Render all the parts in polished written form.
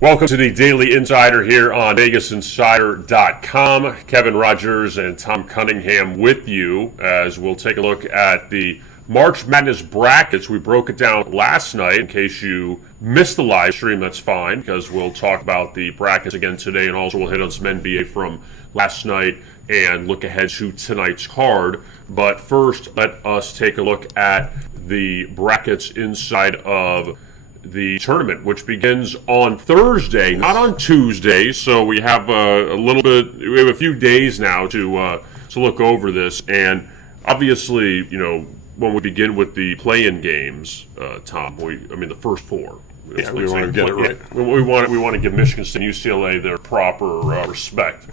Welcome to the Daily Insider here on VegasInsider.com. Kevin Rogers and Thom Cunningham with you as we'll take a look at the March Madness brackets. We broke it down last night. In case you missed the live stream, that's fine, because we'll talk about the brackets again today, and also we'll hit on some NBA from last night and look ahead to tonight's card. But first, let us take a look at the brackets inside of the tournament, which begins on Thursday, not on Tuesday. So we have we have a few days now to look over this. And obviously, when we begin with the play-in games, Tom, the first four. Yeah, we want to get it right. We want to give Michigan State and UCLA their proper respect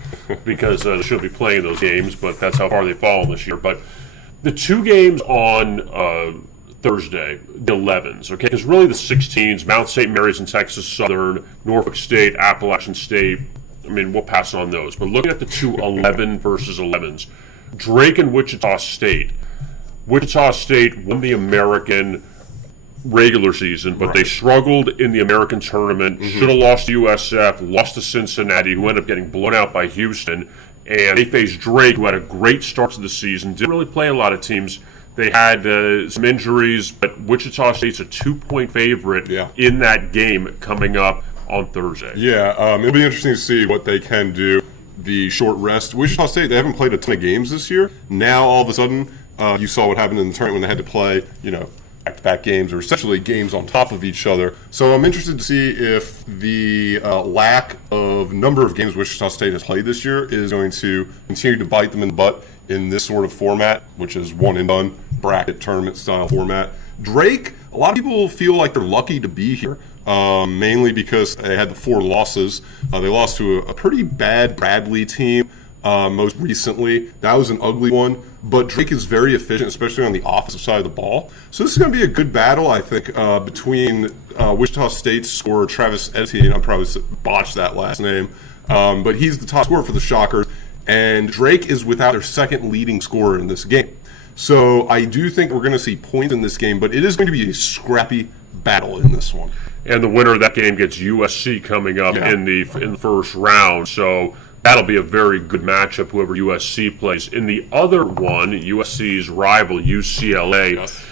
because they should be playing those games, but that's how far they've fallen this year. But the two games on Thursday, the 11s, okay? Because really the 16s, Mount St. Mary's and Texas Southern, Norfolk State, Appalachian State, we'll pass on those. But looking at the two 11 versus 11s, Drake and Wichita State. Wichita State won the American regular season, but they struggled in the American tournament, should have lost to USF, lost to Cincinnati, who ended up getting blown out by Houston, and they faced Drake, who had a great start to the season, didn't really play a lot of teams. They had some injuries, but Wichita State's a 2-point favorite in that game coming up on Thursday. Yeah, it'll be interesting to see what they can do. The short rest. Wichita State, they haven't played a ton of games this year. Now, all of a sudden, you saw what happened in the tournament when they had to play, back-to-back games, or essentially games on top of each other. So I'm interested to see if the lack of number of games Wichita State has played this year is going to continue to bite them in the butt in this sort of format, which is one-and-done bracket tournament-style format. Drake, a lot of people feel like they're lucky to be here, mainly because they had the 4 losses. They lost to a pretty bad Bradley team most recently. That was an ugly one, but Drake is very efficient, especially on the offensive side of the ball. So this is going to be a good battle, I think, between Wichita State's scorer, Travis Etienne. I'll probably botch that last name, but he's the top scorer for the Shockers, and Drake is without their second leading scorer in this game. So I do think we're going to see points in this game, but it is going to be a scrappy battle in this one. And the winner of that game gets USC coming up in the first round. So that'll be a very good matchup, whoever USC plays. In the other one, USC's rival, UCLA,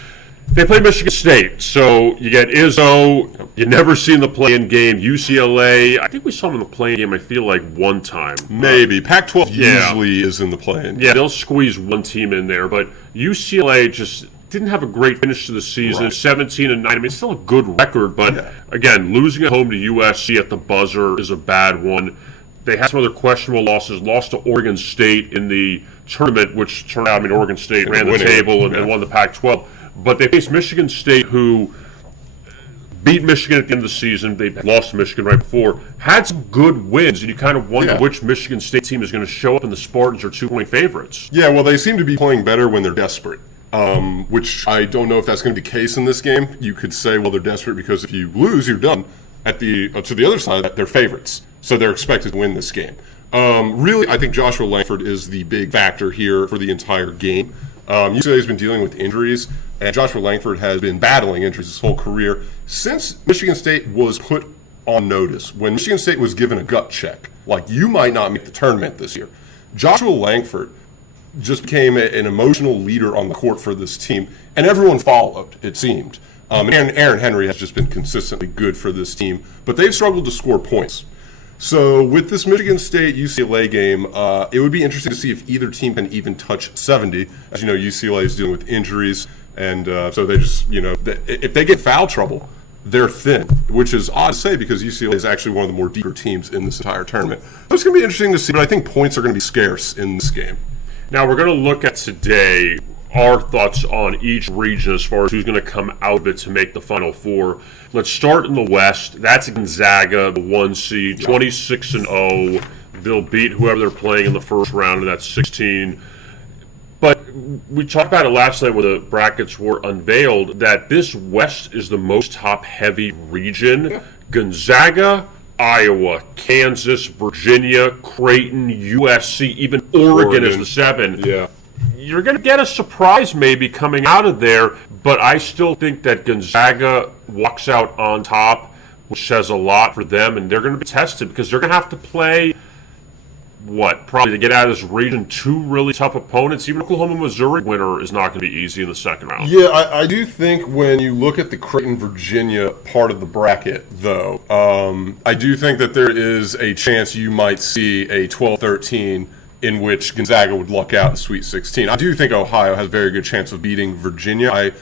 they play Michigan State. So you get Izzo. You never seen the play-in game. UCLA, I think we saw them in the play-in game, I feel like, one time. Maybe. Pac-12 usually is in the play-in. Yeah, they'll squeeze one team in there. But UCLA just didn't have a great finish to the season, 17-9. It's still a good record, but again, losing at home to USC at the buzzer is a bad one. They had some other questionable losses. Lost to Oregon State in the tournament, which turned out, Oregon State ran the table and won the Pac-12. But they faced Michigan State, who beat Michigan at the end of the season. They lost to Michigan right before. Had some good wins, and you kind of wonder which Michigan State team is going to show up, and the Spartans are 2-point favorites. Yeah, well, they seem to be playing better when they're desperate. Which I don't know if that's going to be the case in this game. You could say, well, they're desperate because if you lose, you're done. To the other side, they're favorites, so they're expected to win this game. Really, I think Joshua Langford is the big factor here for the entire game. UCLA has been dealing with injuries, and Joshua Langford has been battling injuries his whole career since Michigan State was put on notice. When Michigan State was given a gut check, like, you might not make the tournament this year, Joshua Langford just became an emotional leader on the court for this team, and everyone followed, it seemed. And Aaron Henry has just been consistently good for this team, but they've struggled to score points. So with this Michigan State-UCLA game, it would be interesting to see if either team can even touch 70. As you know, UCLA is dealing with injuries, and so they just, if they get foul trouble, they're thin, which is odd to say because UCLA is actually one of the more deeper teams in this entire tournament. So it's going to be interesting to see, but I think points are going to be scarce in this game. Now, we're going to look at today our thoughts on each region as far as who's going to come out of it to make the Final Four. Let's start in the West. That's Gonzaga, the 1 seed, 26-0. They'll beat whoever they're playing in the first round, and that's 16. But we talked about it last night when the brackets were unveiled, that this West is the most top-heavy region. Gonzaga, Iowa, Kansas, Virginia, Creighton, USC, even Oregon is the 7. Yeah. You're going to get a surprise maybe coming out of there, but I still think that Gonzaga walks out on top. which says a lot for them, and they're going to be tested because they're going to have to play, probably to get out of this region, 2 really tough opponents. Even Oklahoma-Missouri winner is not going to be easy in the second round. Yeah, I do think when you look at the Creighton-Virginia part of the bracket, though, I do think that there is a chance you might see a 12-13 in which Gonzaga would luck out in the Sweet 16. I do think Ohio has a very good chance of beating Virginia.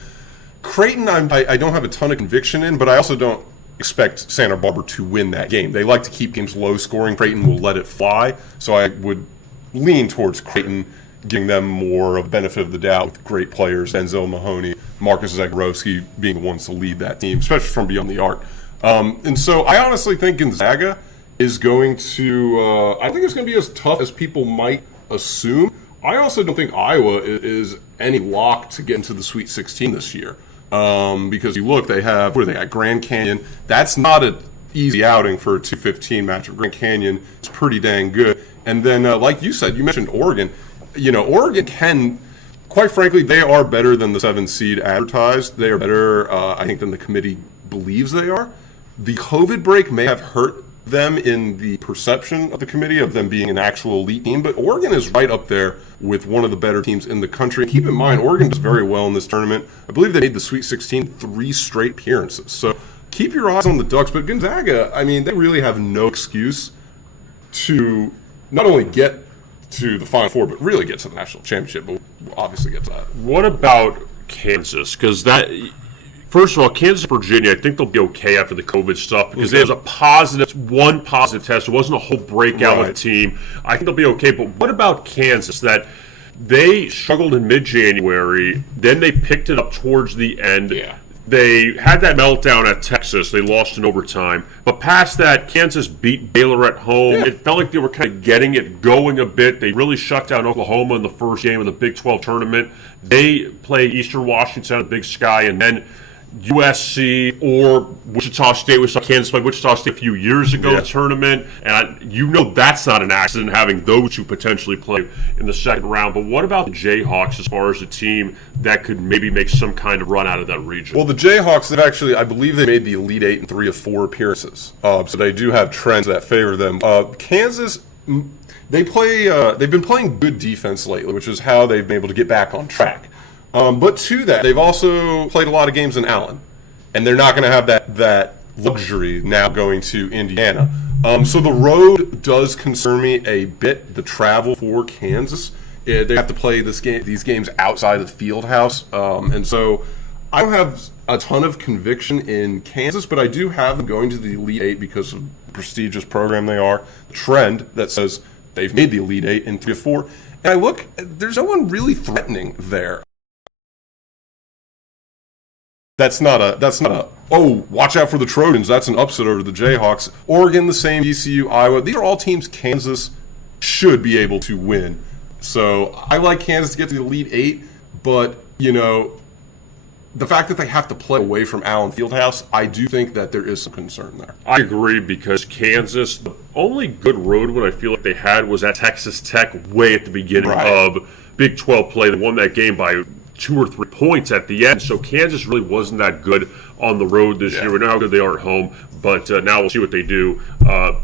Creighton, I don't have a ton of conviction in, but I also don't expect Santa Barbara to win that game. They like to keep games low scoring. Creighton will let it fly, so I would lean towards Creighton, giving them more of benefit of the doubt with great players, Denzel Mahoney, Marcus Zagorowski being the ones to lead that team, especially from beyond the arc. And so I honestly think Gonzaga is going to I think it's going to be as tough as people might assume. I also don't think Iowa is any lock to get into the Sweet 16 this year. Because you look, they have Grand Canyon. That's not an easy outing for a 2-15 matchup. Grand Canyon is pretty dang good. And then, like you said, you mentioned Oregon. Oregon can, quite frankly, they are better than the 7 seed advertised. They are better, I think, than the committee believes they are. The COVID break may have hurt them in the perception of the committee of them being an actual elite team, but Oregon is right up there with one of the better teams in the country. Keep in mind, Oregon does very well in this tournament. I believe they made the Sweet 16 3 straight appearances. So keep your eyes on the Ducks, but Gonzaga, they really have no excuse to not only get to the Final Four, but really get to the national championship, but we'll obviously get to that. What about Kansas? Because first of all, Kansas and Virginia, I think they'll be okay after the COVID stuff because there was one positive test. It wasn't a whole breakout with the team. I think they'll be okay. But what about Kansas? That they struggled in mid-January, then they picked it up towards the end. Yeah. They had that meltdown at Texas. They lost in overtime. But past that, Kansas beat Baylor at home. Yeah. It felt like they were kind of getting it going a bit. They really shut down Oklahoma in the first game of the Big 12 tournament. They play Eastern Washington at Big Sky, and then USC or Wichita State. We saw Kansas play Wichita State a few years ago in the tournament, and that's not an accident having those two potentially play in the second round. But what about the Jayhawks as far as a team that could maybe make some kind of run out of that region? Well, the Jayhawks, I believe they made the Elite Eight in 3 of 4 appearances, so they do have trends that favor them. Kansas, they've been playing good defense lately, which is how they've been able to get back on track. But to that, they've also played a lot of games in Allen, and they're not going to have that luxury now going to Indiana. So the road does concern me a bit, the travel for Kansas. They have to play these games outside of the field house. And so I don't have a ton of conviction in Kansas, but I do have them going to the Elite Eight because of the prestigious program they are, the trend that says they've made the Elite Eight in 3 of 4. And I look, there's no one really threatening there. That's not a, watch out for the Trojans. That's an upset over the Jayhawks. Oregon, the same, ECU, Iowa. These are all teams Kansas should be able to win. So I like Kansas to get to the Elite Eight, but, the fact that they have to play away from Allen Fieldhouse, I do think that there is some concern there. I agree because Kansas, the only good road win I feel like they had was at Texas Tech way at the beginning of Big 12 play. They won that game by 2 or 3 points at the end. So Kansas really wasn't that good on the road this year. We know how good they are at home, but now we'll see what they do.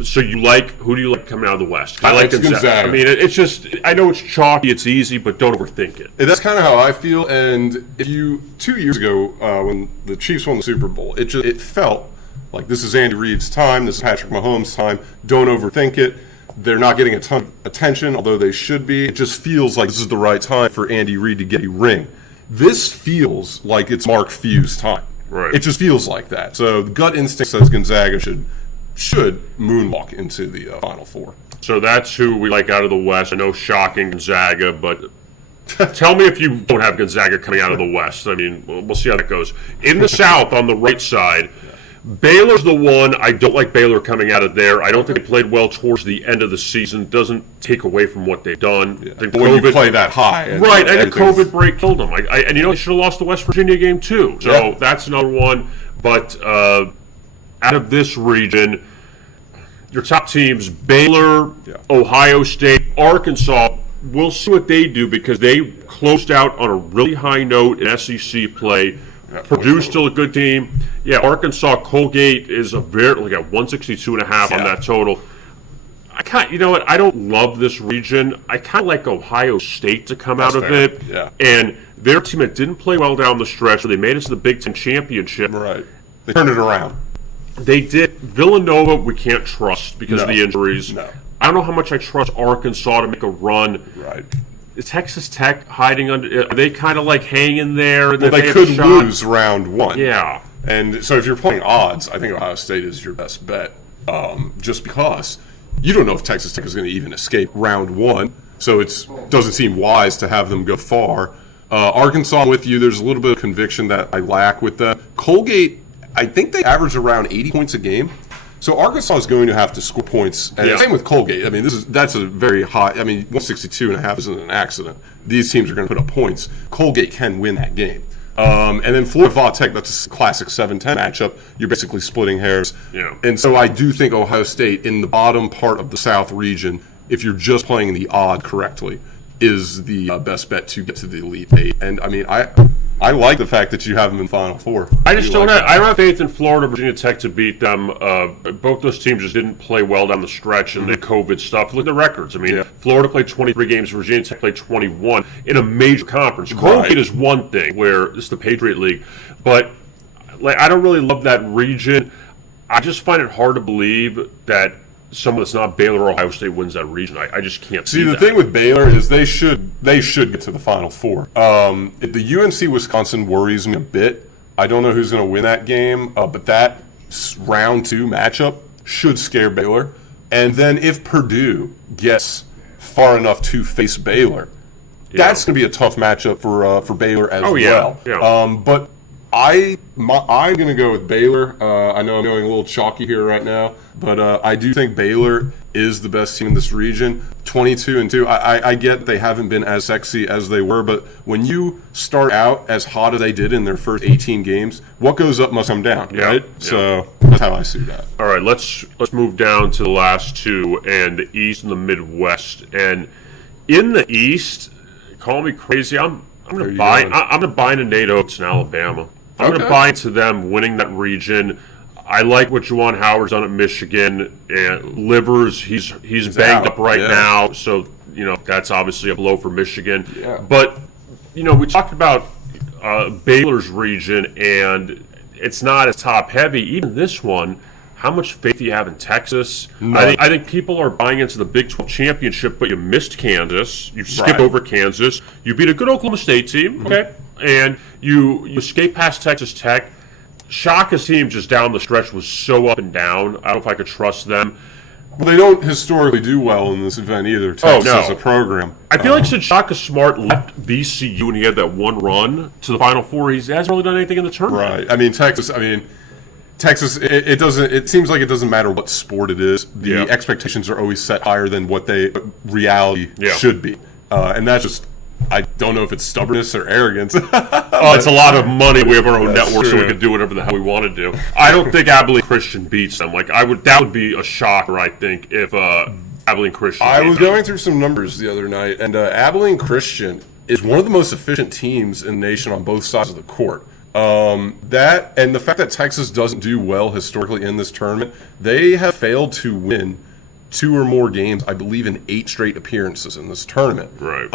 So who do you like coming out of the West? I like Gonzaga. It's just, I know it's chalky, it's easy, but don't overthink it. That's kind of how I feel. And 2 years ago when the Chiefs won the Super Bowl, it felt like this is Andy Reid's time, this is Patrick Mahomes' time. Don't overthink it. They're not getting a ton of attention, although they should be. It just feels like this is the right time for Andy Reid to get a ring. This feels like it's Mark Few's time. Right. It just feels like that. So the gut instinct says Gonzaga should moonwalk into the Final Four. So that's who we like out of the West. I know shocking Gonzaga, but tell me if you don't have Gonzaga coming out of the West. We'll see how that goes. In the South, on the right side, Baylor's the one. I don't like Baylor coming out of there. I don't think they played well towards the end of the season. Doesn't take away from what they've done. Yeah. When you play that high. Right, and the COVID break killed them. They should have lost the West Virginia game too. So that's another one. But out of this region, your top teams, Baylor, Ohio State, Arkansas, we'll see what they do because they closed out on a really high note in SEC play Purdue's still a good team. Yeah, Arkansas, Colgate is a very like a 162.5 on that total. You know what? I don't love this region. I kind of like Ohio State to come out of it. Yeah. And their team that didn't play well down the stretch, they made it to the Big Ten championship. Right. They turned it around. They did. Villanova, we can't trust because of the injuries. No. I don't know how much I trust Arkansas to make a run. Right. Is Texas Tech hiding under? Are they kind of like hanging there? Well, they could lose round one. Yeah. And so if you're playing odds, I think Ohio State is your best bet, just because you don't know if Texas Tech is going to even escape round one. So it doesn't seem wise to have them go far. Arkansas, I'm with you. There's a little bit of conviction that I lack with them. Colgate, I think they average around 80 points a game. So Arkansas is going to have to score points. And same with Colgate. I mean, that's a very high. I mean, 162.5 isn't an accident. These teams are going to put up points. Colgate can win that game. And then Florida Tech, that's a classic 7-10 matchup. You're basically splitting hairs. Yeah. And so I do think Ohio State, in the bottom part of the South region, if you're just playing the odd correctly, is the best bet to get to the Elite Eight. And I mean, I like the fact that you have them in Final Four. I don't have faith in Florida, Virginia Tech to beat them. Both those teams just didn't play well down the stretch and the COVID stuff. Look at the records. I mean, Florida played 23 games, Virginia Tech played 21 in a major conference. Colgate is one thing where it's the Patriot League, but like I don't really love that region. I just find it hard to believe that someone that's not Baylor or Ohio State wins that region. I just can't see the that. Thing with Baylor is they should get to the Final Four. The UNC Wisconsin worries me a bit. I don't know who's going to win that game, but that round 2 matchup should scare Baylor. And then if Purdue gets far enough to face Baylor, that's going to be a tough matchup for Baylor as well. Yeah. But I'm going to go with Baylor. I know I'm going a little chalky here right now, but I do think Baylor is the best team in this region. 22-2. I get they haven't been as sexy as they were, but when you start out as hot as they did in their first 18 games, what goes up must come down, right? Yeah. So that's how I see that. All right, let's move down to the last two, and the East and the Midwest. And in the East, call me crazy, I'm going to buy into Nate Oates in Alabama. I'm going to buy into them winning that region. I like what Juwan Howard's done at Michigan. And Livers, he's banged up right now, so that's obviously a blow for Michigan. Yeah. But we talked about Baylor's region, and it's not as top heavy. Even this one, how much faith do you have in Texas? No. I think people are buying into the Big 12 championship, but you missed Kansas. You skipped over Kansas. You beat a good Oklahoma State team, okay, and you escaped past Texas Tech. Shaka's team just down the stretch was so up and down. I don't know if I could trust them. Well, they don't historically do well in this event either, Texas as a program. I feel like since Shaka Smart left VCU and he had that one run to the Final Four, he hasn't really done anything in the tournament. Right. I mean, Texas, it doesn't. It seems like it doesn't matter what sport it is. The expectations are always set higher than what reality should be, and that's just. I don't know if it's stubbornness or arrogance. It's a lot of money. We have our own network, true. so we can do whatever the hell we want to do. I don't think Abilene Christian beats them. That would be a shocker. I think if Abilene Christian. I was going through some numbers the other night, and Abilene Christian is one of the most efficient teams in the nation on both sides of the court. That and the fact that Texas doesn't do well historically in this tournament, they have failed to win 2 or more games, I believe, in 8 straight appearances in this tournament. Right.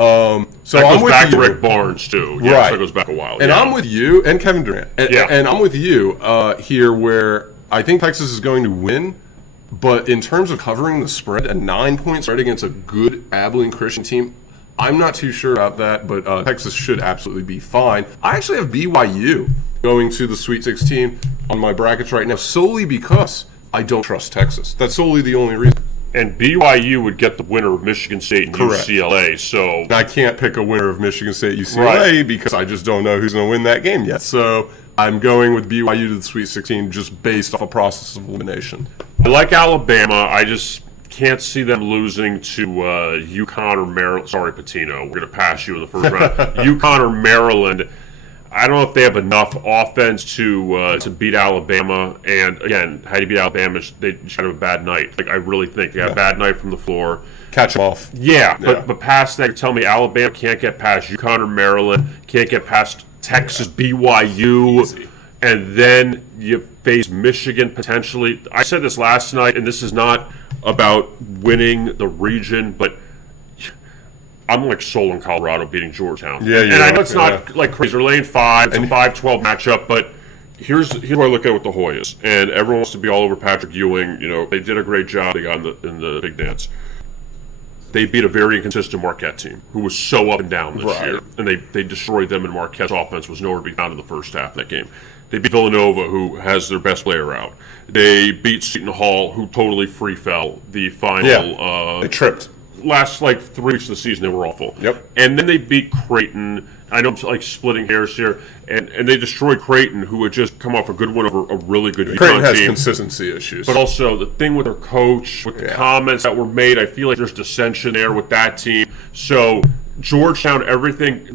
So that I'm goes with back you. to Rick Barnes too. Yeah, right. So that goes back a while. And I'm with you and Kevin Durant. And I'm with you here, where I think Texas is going to win. But in terms of covering the spread, a 9-point spread against a good Abilene Christian team, I'm not too sure about that. But Texas should absolutely be fine. I actually have BYU going to the Sweet 16 on my brackets right now, solely because I don't trust Texas. That's solely the only reason. And BYU would get the winner of Michigan State and UCLA. So I can't pick a winner of Michigan State UCLA because I just don't know who's going to win that game yet. So I'm going with BYU to the Sweet 16 just based off a process of elimination. I like Alabama. I just can't see them losing to UConn or Maryland. Sorry, Patino. We're going to pass you in the first round. UConn or Maryland. I don't know if they have enough offense to beat Alabama. And again, how do you beat Alabama? They just have a bad night. I really think they have a bad night from the floor. Catch them off. Yeah, but past that, you're telling me Alabama can't get past UConn or Maryland, can't get past Texas, BYU, Easy. and then you face Michigan potentially. I said this last night, and this is not about winning the region, but I'm like sold on Colorado beating Georgetown. Yeah, and I know it's not like crazy. They're laying 5. It's a 5-12 matchup, but here's what I look at with the Hoyas. And everyone wants to be all over Patrick Ewing. You know, they did a great job. They got in the big dance. They beat a very inconsistent Marquette team who was so up and down this year. And they destroyed them, and Marquette's offense was nowhere to be found in the first half of that game. They beat Villanova, who has their best player out. They beat Seton Hall, who totally free fell the final. Yeah, they tripped. Last 3 weeks of the season, they were awful. Yep. And then they beat Creighton. I know I'm splitting hairs here, and they destroyed Creighton, who had just come off a good win over a really good UConn Creighton has team. consistency issues. But also the thing with their coach, with the comments that were made, I feel like there's dissension there with that team. So Georgetown, everything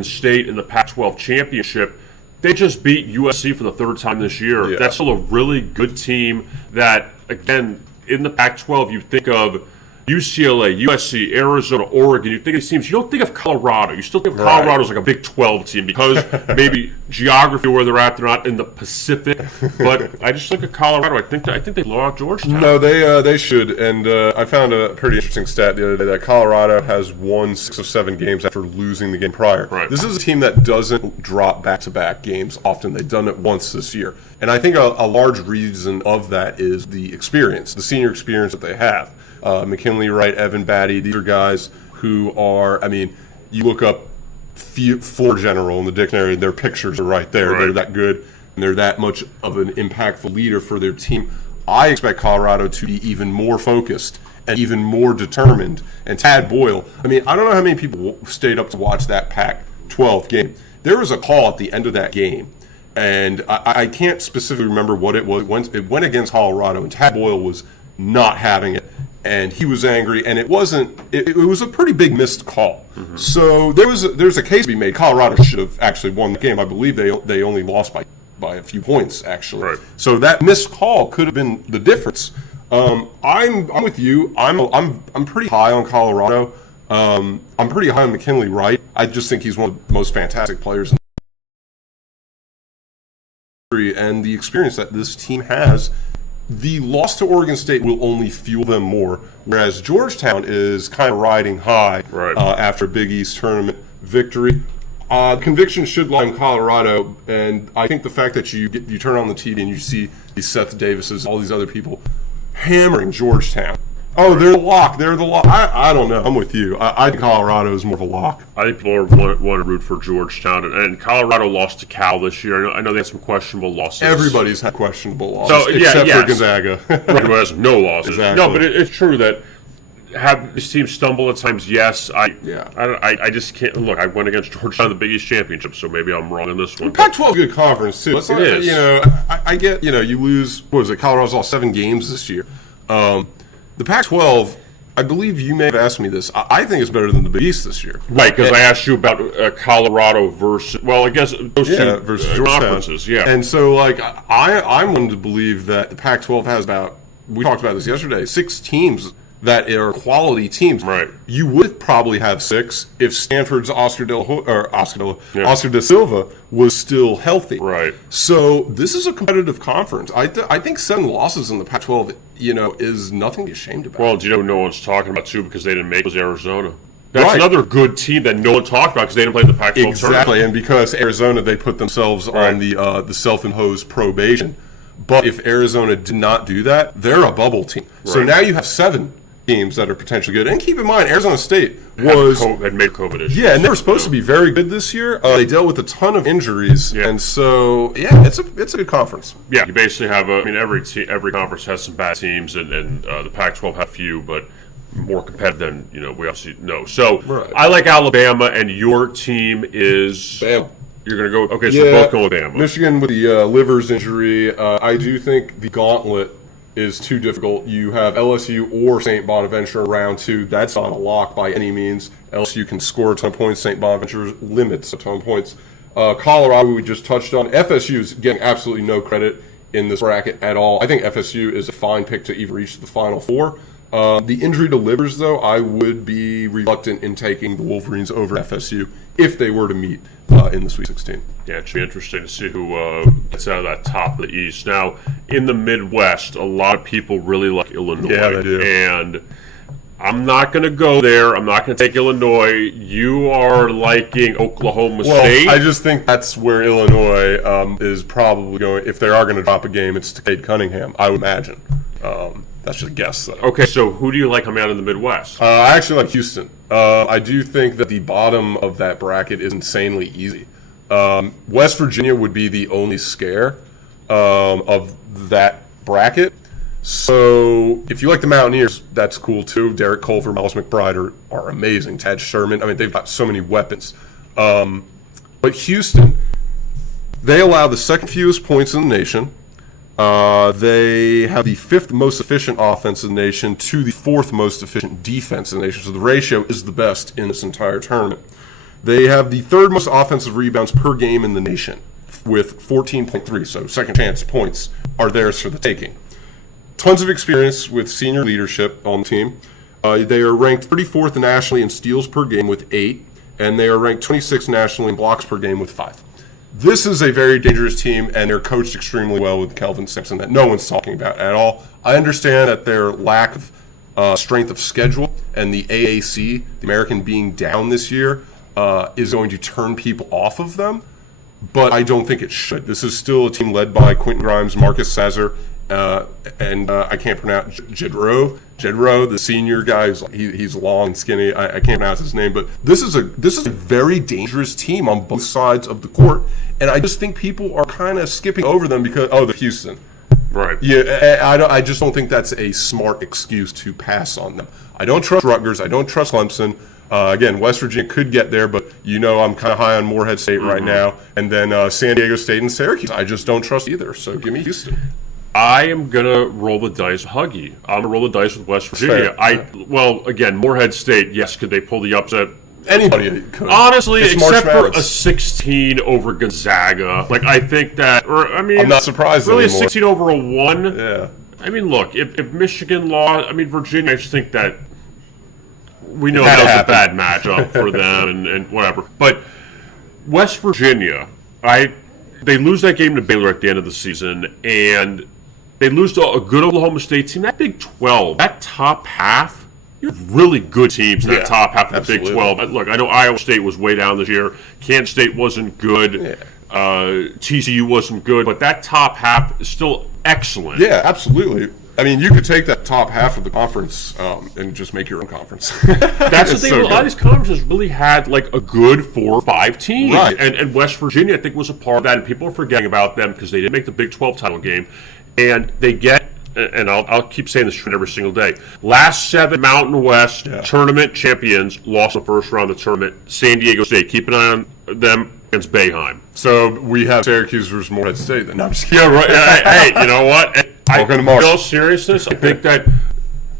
State in the Pac-12 championship. They just beat USC for the 3rd time this year. Yeah. That's still a really good team that, again, in the Pac-12, you think of UCLA, USC, Arizona, Oregon. You think of these teams. You don't think of Colorado. You still think of Colorado as like a Big 12 team because maybe geography where they're at, they're not in the Pacific. But I just look at Colorado. I think they blow out Georgetown. No, they should. And I found a pretty interesting stat the other day that Colorado has won 6 of 7 games after losing the game prior. Right. This is a team that doesn't drop back-to-back games often. They've done it once this year. And I think a large reason of that is the experience, the senior experience that they have. McKinley Wright, Evan Batty, these are guys who are, I mean, you look up floor general in the dictionary, their pictures are right there. Right. They're that good, and they're that much of an impactful leader for their team. I expect Colorado to be even more focused and even more determined. And Tad Boyle, I mean, I don't know how many people stayed up to watch that Pac-12 game. There was a call at the end of that game, and I can't specifically remember what it was. It went against Colorado, and Tad Boyle was not having it. And he was angry, and it wasn't. It was a pretty big missed call. Mm-hmm. So there's a case to be made. Colorado should have actually won the game. I believe they only lost by a few points actually. Right. So that missed call could have been the difference. I'm with you. I'm pretty high on Colorado. I'm pretty high on McKinley Wright. I just think he's one of the most fantastic players in the country, and the experience that this team has. The loss to Oregon State will only fuel them more, whereas Georgetown is kind of riding high after a Big East tournament victory. Conviction should lie in Colorado, and I think the fact that you turn on the TV and you see these Seth Davises, all these other people hammering Georgetown. Oh, they're the lock. They're the lock. I don't know. I'm with you. I think Colorado is more of a lock. I think people want to root for Georgetown. And Colorado lost to Cal this year. I know they had some questionable losses. Everybody's had questionable losses, except for Gonzaga. Everyone has no losses. Exactly. No, but it's true that have this team stumble at times. Yes, I just can't. Look, I went against Georgetown in the Big East Championship, so maybe I'm wrong in this one. Pac-12 good conference too. It is. You know, I get. You know, you lose. What was it? Colorado's lost 7 games this year. The Pac-12, I believe you may have asked me this. I think it's better than the Big East this year. Right, because I asked you about Colorado versus, well, I guess those two versus conferences. Yeah, and so like I'm one to believe that the Pac-12 has about. We talked about this yesterday. 6 teams that are quality teams. Right. You would probably have 6 if Stanford's Oscar da Silva was still healthy. Right. So this is a competitive conference. I think 7 losses in the Pac-12, is nothing to be ashamed about. Well, do you know who no one's talking about too because they didn't make it was Arizona. That's another good team that no one talked about because they didn't play the Pac-12 tournament. Exactly, and because Arizona, they put themselves on the self-imposed probation. But if Arizona did not do that, they're a bubble team. Right. So now you have 7 teams that are potentially good. And keep in mind, Arizona State had made COVID issues. Yeah, and they were supposed to be very good this year. They dealt with a ton of injuries, and so it's a good conference. Yeah, you basically have every conference has some bad teams, and the Pac-12 have few, but more competitive than we obviously know. So I like Alabama, and your team is Bama. You're going to go okay. So both go with Bama. Michigan with the Livers injury. I do think the gauntlet is too difficult. You have LSU or St. Bonaventure in round 2. That's not a lock by any means. LSU can score a ton of points. St. Bonaventure limits a ton of points. Colorado, we just touched on. FSU is getting absolutely no credit in this bracket at all. I think FSU is a fine pick to even reach the Final Four. The injury delivers, though. I would be reluctant in taking the Wolverines over FSU if they were to meet in the Sweet 16. Yeah, it should be interesting to see who gets out of that top of the East. Now, in the Midwest, a lot of people really like Illinois. Yeah, they do. And I'm not going to go there. I'm not going to take Illinois. You are liking Oklahoma State. I just think that's where Illinois is probably going. If they are going to drop a game, it's to Cade Cunningham, I would imagine. That's just a guess, though. Okay, so who do you like coming out of the Midwest? I actually like Houston. I do think that the bottom of that bracket is insanely easy. West Virginia would be the only scare of that bracket. So if you like the Mountaineers, that's cool too. Derek Culver, Miles McBride are amazing. Tad Sherman, I mean, they've got so many weapons. But Houston, they allow the second fewest points in the nation. They have the fifth most efficient offense in the nation to the fourth most efficient defense in the nation. So the ratio is the best in this entire tournament. They have the third most offensive rebounds per game in the nation with 14.3. So second chance points are theirs for the taking. Tons of experience with senior leadership on the team. They are ranked 34th nationally in steals per game with 8, and they are ranked 26th nationally in blocks per game with 5. This is a very dangerous team, and they're coached extremely well with Kelvin Simpson that no one's talking about at all. I understand that their lack of strength of schedule and the AAC, the American being down this year, is going to turn people off of them, but I don't think it should. This is still a team led by Quentin Grimes, Marcus Sazzer, and I can't pronounce Jedro, the senior guy. He's long and skinny. I can't pronounce his name, but this is a very dangerous team on both sides of the court, and I just think people are kind of skipping over them because the Houston. Right. Yeah, I just don't think that's a smart excuse to pass on them. I don't trust Rutgers. I don't trust Clemson. Again, West Virginia could get there, but I'm kind of high on Morehead State right now, and then San Diego State and Syracuse. I just don't trust either. So give me Houston. I am going to roll the dice with Huggy. I'm going to roll the dice with West Virginia. Again, Morehead State, yes, could they pull the upset? Anybody could. Honestly, it's except for a 16 over Gonzaga. I think that, I'm not surprised really anymore. A 16 over a 1? Yeah. I mean, look, if Michigan lost, Virginia, I just think that we know that was a bad matchup for them and whatever. But West Virginia, they lose that game to Baylor at the end of the season, and they lose to a good Oklahoma State team. That Big 12, that top half, you have really good teams in that top half of the Big 12. Look, I know Iowa State was way down this year. Kansas State wasn't good. Yeah. TCU wasn't good. But that top half is still excellent. Yeah, absolutely. You could take that top half of the conference and just make your own conference. That's the thing. A lot of these conferences really had a good 4 or 5 teams. Right. And West Virginia, I think, was a part of that. And people are forgetting about them because they didn't make the Big 12 title game. And they get, and I'll keep saying this every single day, last 7 Mountain West tournament champions lost the first round of the tournament. San Diego State, keep an eye on them against Boeheim. So we have Syracuse versus Morehead State. No, I'm just kidding. Yeah, right. Hey, you know what? In all seriousness, I think that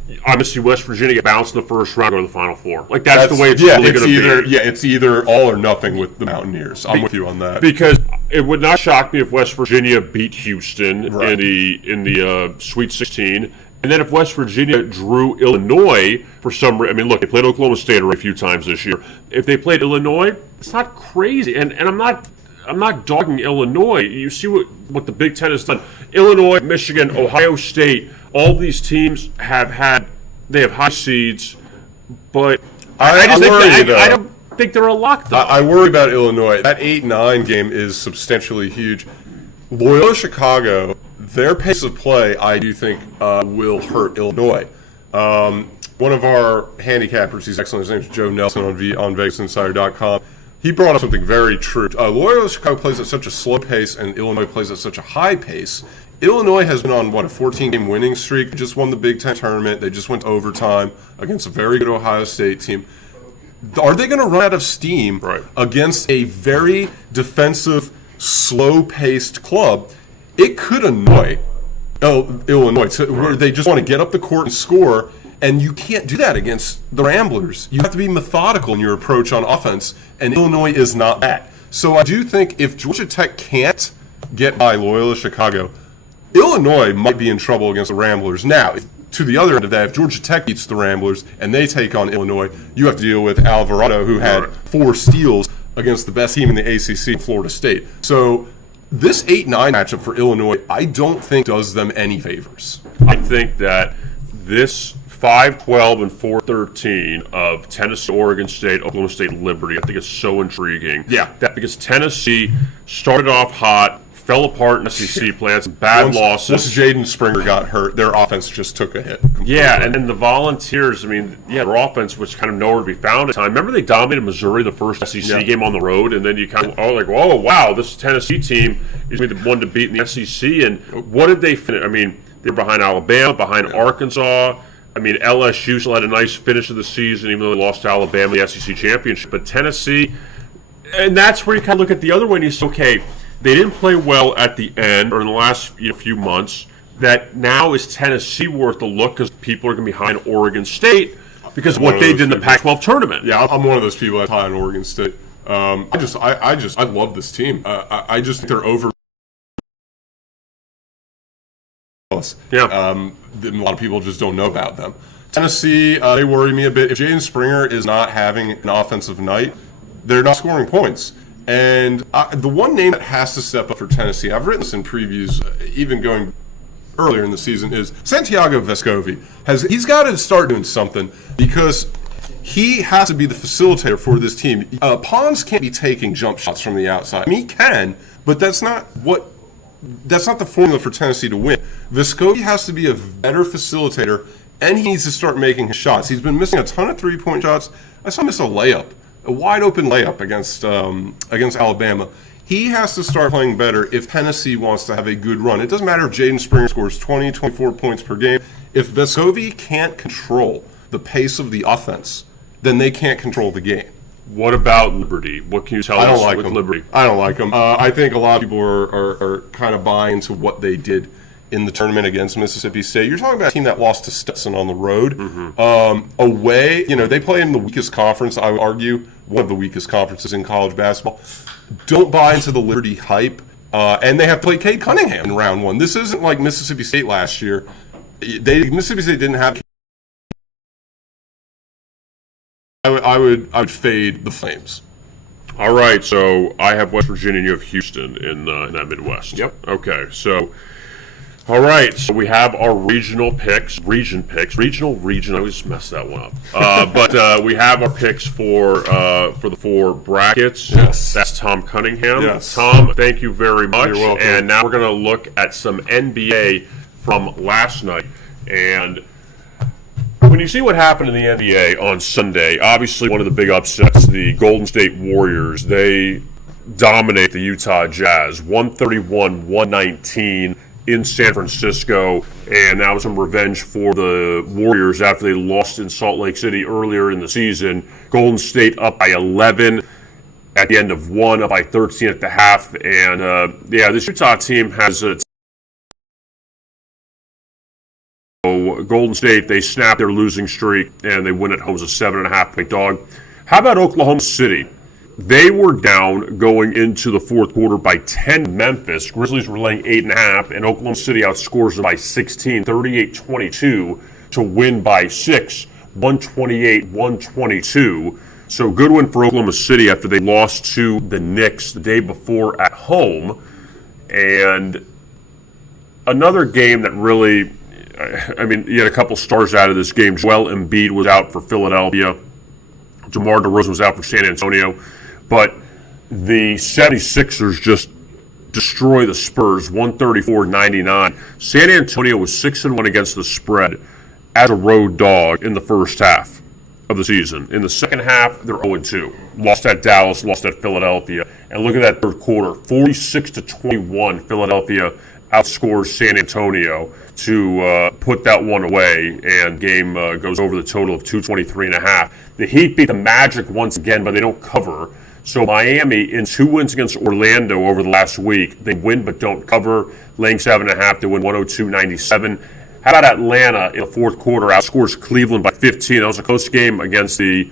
I'm going to see West Virginia get bounced in the first round or the Final Four. That's the way it's really going to be. Yeah, it's either all or nothing with the Mountaineers. I'm with you on that. Because it would not shock me if West Virginia beat Houston in the Sweet 16. And then if West Virginia drew Illinois for some reason, look, they played Oklahoma State a few times this year. If they played Illinois, it's not crazy. And I'm not dogging Illinois. You see what the Big Ten has done. Illinois, Michigan, Ohio State, all these teams have high seeds, but I don't think they're a lock, though. I worry about Illinois. That 8-9 game is substantially huge. Loyola Chicago, their pace of play, I do think, will hurt Illinois. One of our handicappers, he's excellent, his name's Joe Nelson on VegasInsider.com. He brought up something very true. Loyola Chicago plays at such a slow pace, and Illinois plays at such a high pace. Illinois has been on, a 14-game winning streak. They just won the Big Ten tournament. They just went to overtime against a very good Ohio State team. Are they going to run out of steam against a very defensive, slow-paced club? It could annoy Illinois, where they just want to get up the court and score, and you can't do that against the Ramblers. You have to be methodical in your approach on offense, and Illinois is not that. So I do think if Georgia Tech can't get by Loyola Chicago, Illinois might be in trouble against the Ramblers. Now, to the other end of that, if Georgia Tech beats the Ramblers and they take on Illinois, you have to deal with Alvarado, who had 4 steals against the best team in the ACC, Florida State. So this 8-9 matchup for Illinois, I don't think does them any favors. I think that this 5-12 and 4-13 of Tennessee, Oregon State, Oklahoma State, Liberty, I think it's so intriguing. Yeah. That because Tennessee started off hot, fell apart in SEC play, some bad losses. Once Jaden Springer got hurt, their offense just took a hit completely. Yeah, and then the Volunteers, their offense was kind of nowhere to be found at the time. Remember they dominated Missouri the first SEC game on the road, and then you kind of oh wow, this Tennessee team is the one to beat in the SEC. And what did they finish? They're behind Alabama, behind Arkansas. LSU still had a nice finish of the season, even though they lost to Alabama in the SEC championship. But Tennessee, and that's where you kind of look at the other way and you say, okay, they didn't play well at the end or in the last few months. That now is Tennessee worth a look because people are going to be behind Oregon State because of what they did in the Pac-12 tournament. Yeah, I'm one of those people that's high on Oregon State. I love this team. I just think they're over. Yeah. A lot of people just don't know about them. Tennessee, they worry me a bit. If Jaden Springer is not having an offensive night, they're not scoring points. And the one name that has to step up for Tennessee, I've written this in previews, even going earlier in the season, is Santiago Vescovi. He's got to start doing something because he has to be the facilitator for this team. Pons can't be taking jump shots from the outside. He can, but that's not the formula for Tennessee to win. Vescovi has to be a better facilitator, and he needs to start making his shots. He's been missing a ton of three-point shots. I saw him miss a wide-open layup against Alabama. He has to start playing better if Tennessee wants to have a good run. It doesn't matter if Jaden Springer scores 20, 24 points per game. If Vescovi can't control the pace of the offense, then they can't control the game. What about Liberty? What can you tell us with Liberty? I don't like them. I think a lot of people are kind of buying into what they did in the tournament against Mississippi State. You're talking about a team that lost to Stetson on the road. Mm-hmm. Away, they play in the weakest conference, I would argue, one of the weakest conferences in college basketball. Don't buy into the Liberty hype. And they have played Cade Cunningham in round 1. This isn't like Mississippi State last year. Mississippi State didn't have. I would fade the Flames. All right, so I have West Virginia and you have Houston in that Midwest. Yep. Okay, so all right, so we have our regional picks, region. I always mess that one up. But we have our picks for the 4 brackets. Yes. That's Thom Cunningham. Yes. Tom, thank you very much. You're welcome. And now we're going to look at some NBA from last night. And when you see what happened in the NBA on Sunday, obviously one of the big upsets, the Golden State Warriors, they dominate the Utah Jazz, 131-119 in San Francisco, and that was some revenge for the Warriors after they lost in Salt Lake City earlier in the season. Golden State up by 11 at the end of 1, up by 13 at the half, and this Utah team has a Golden State, they snap their losing streak, and they win at home as a 7.5-point dog. How about Oklahoma City? They were down going into the fourth quarter by 10 Memphis. Grizzlies were laying 8.5, and Oklahoma City outscores them by 16, 38-22, to win by 6, 128-122. So good win for Oklahoma City after they lost to the Knicks the day before at home. And another game that really, you had a couple stars out of this game. Joel Embiid was out for Philadelphia. DeMar DeRozan was out for San Antonio. But the 76ers just destroy the Spurs, 134-99. San Antonio was 6-1 against the spread as a road dog in the first half of the season. In the second half, they're 0-2. Lost at Dallas, lost at Philadelphia. And look at that third quarter, 46-21. Philadelphia outscores San Antonio to put that one away, and game goes over the total of 223.5. The Heat beat the Magic once again, but they don't cover. So Miami, in 2 wins against Orlando over the last week, they win but don't cover, laying 7.5 to win 102-97. How about Atlanta in the fourth quarter outscores Cleveland by 15? That was a close game against the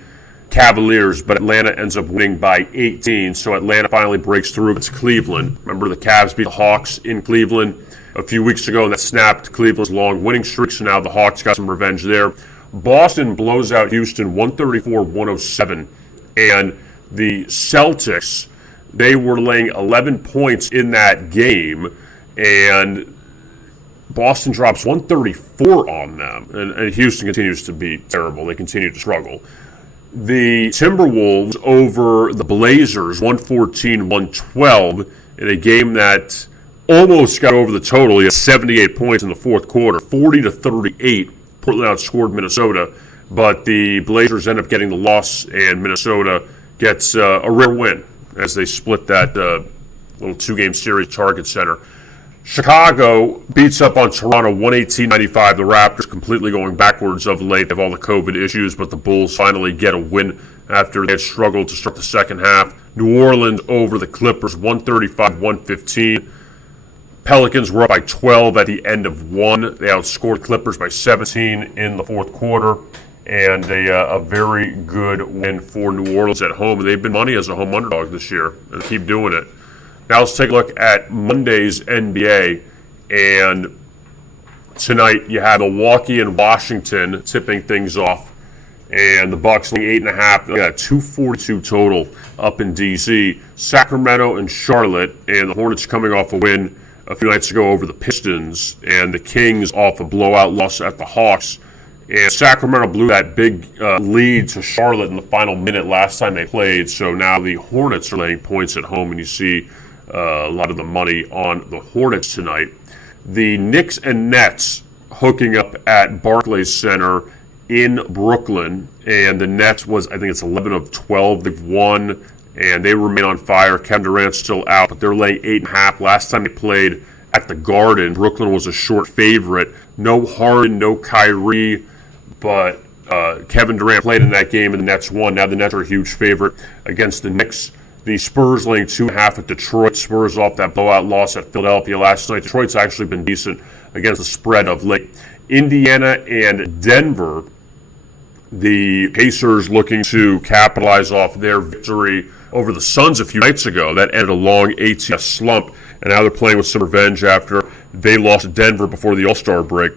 Cavaliers, but Atlanta ends up winning by 18. So Atlanta finally breaks through against Cleveland. Remember, the Cavs beat the Hawks in Cleveland. a few weeks ago, and that snapped Cleveland's long winning streak, so now the Hawks got some revenge there. Boston blows out Houston 134-107, and the Celtics, they were laying 11 points in that game, and Boston drops 134 on them, and Houston continues to be terrible. They continue to struggle. The Timberwolves over the Blazers 114-112 in a game that almost got over the total. He had 78 points in the fourth quarter, 40-38. Portland outscored Minnesota, but the Blazers end up getting the loss, and Minnesota gets a rare win as they split that little two-game series Target Center. Chicago beats up on Toronto 118-95. The Raptors completely going backwards of late. They have all the COVID issues, but the Bulls finally get a win after they had struggled to start the second half. New Orleans over the Clippers 135-115. Pelicans were up by 12 at the end of one. They outscored Clippers by 17 in the fourth quarter, and a very good win for New Orleans at home. They've been money as a home underdog this year and keep doing it. Now let's take a look at Monday's NBA, and tonight you have Milwaukee and Washington tipping things off, and the Bucks leading 8.5. They got 242 total up in D.C. Sacramento and Charlotte, and the Hornets coming off a win a few nights ago over the Pistons, and the Kings off a blowout loss at the Hawks. And Sacramento blew that big lead to Charlotte in the final minute last time they played, so now the Hornets are laying points at home, and you see a lot of the money on the Hornets tonight. The Knicks and Nets hooking up at Barclays Center in Brooklyn, and the Nets was, I think it's 11 of 12 they've won, and they remain on fire. Kevin Durant's still out, but they're laying 8.5. Last time they played at the Garden, Brooklyn was a short favorite. No Harden, no Kyrie, but Kevin Durant played in that game, and the Nets won. Now the Nets are a huge favorite against the Knicks. The Spurs laying 2.5 at Detroit. Spurs off that blowout loss at Philadelphia last night. Detroit's actually been decent against the spread of late. Indiana and Denver, the Pacers looking to capitalize off their victory over the Suns a few nights ago. That ended a long ATS slump, and now they're playing with some revenge after they lost to Denver before the All-Star break.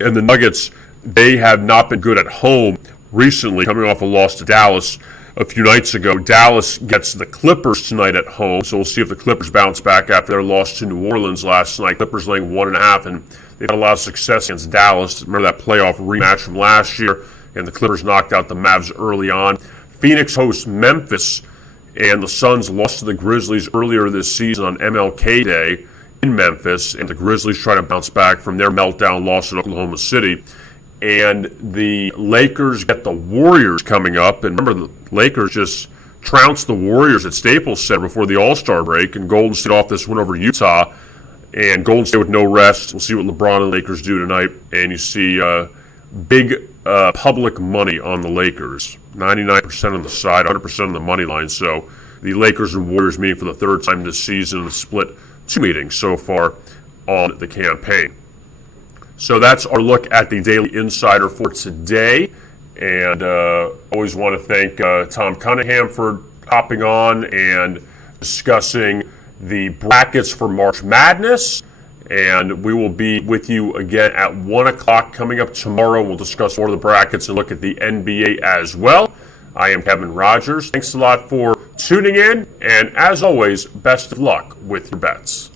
And the Nuggets, they have not been good at home recently, coming off a loss to Dallas a few nights ago. Dallas gets the Clippers tonight at home, so we'll see if the Clippers bounce back after their loss to New Orleans last night. Clippers laying 1.5, and they've had a lot of success against Dallas. Remember that playoff rematch from last year, and the Clippers knocked out the Mavs early on. Phoenix hosts Memphis, and the Suns lost to the Grizzlies earlier this season on MLK Day in Memphis, and the Grizzlies try to bounce back from their meltdown loss at Oklahoma City. And the Lakers get the Warriors coming up. And remember, the Lakers just trounced the Warriors at Staples Center before the All-Star break. And Golden State off this win over Utah. And Golden State with no rest. We'll see what LeBron and the Lakers do tonight. And you see big public money on the Lakers. 99% on the side, 100% on the money line. So the Lakers and Warriors meeting for the third time this season. The split 2 meetings so far on the campaign. So that's our look at the Daily Insider for today. And always want to thank Thom Cunningham for hopping on and discussing the brackets for March Madness. And we will be with you again at 1 o'clock coming up tomorrow. We'll discuss more of the brackets and look at the NBA as well. I am Kevin Rogers. Thanks a lot for tuning in. And as always, best of luck with your bets.